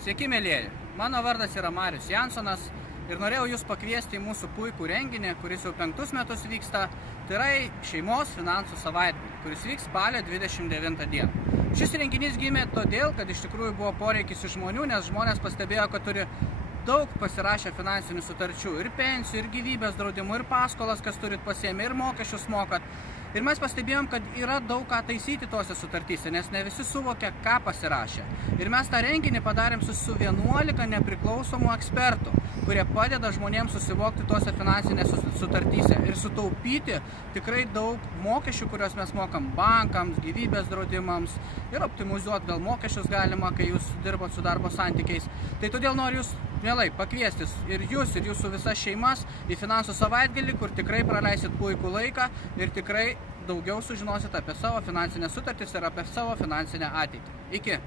Sveiki, mėlieji. Mano vardas yra Marius Jansonas ir norėjau Jūs pakviesti į mūsų puikų renginį, kuris jau 5 metus vyksta. Tai yra šeimos finansų savaitgalį, kuris vyks spalio 29 dieną. Šis renginys gimė todėl, kad iš tikrųjų buvo poreikis iš žmonių, nes žmonės pastebėjo, kad turi daug pasirašę finansinių sutarčių, ir pensijų, ir gyvybės draudimų, ir paskolas, kas turit pasiėmę, ir mokesčius mokat. Ir mes pastebėjom, kad yra daug ką taisyti tose sutartyse, nes ne visi suvokia, ką pasirašė. Ir mes tą renginį padarėm su 11 nepriklausomų ekspertų, kurie padeda žmonėms susivokti tose finansinėse sutartyse ir sutaupyti tikrai daug mokesčių, kuriuos mes mokam bankams, gyvybės draudimams, ir optimizuoti gal mokesčius galima, kai jūs dirbat su darbo santykiais. Tai todėl noriu jūs mielai pakviestis ir jūs, ir jūsų visas šeimas į finansų savaitgalį, kur tikrai praleisit puikų laiką ir tikrai daugiau sužinosit apie savo finansinės sutartis ir apie savo finansinę ateitį. Iki!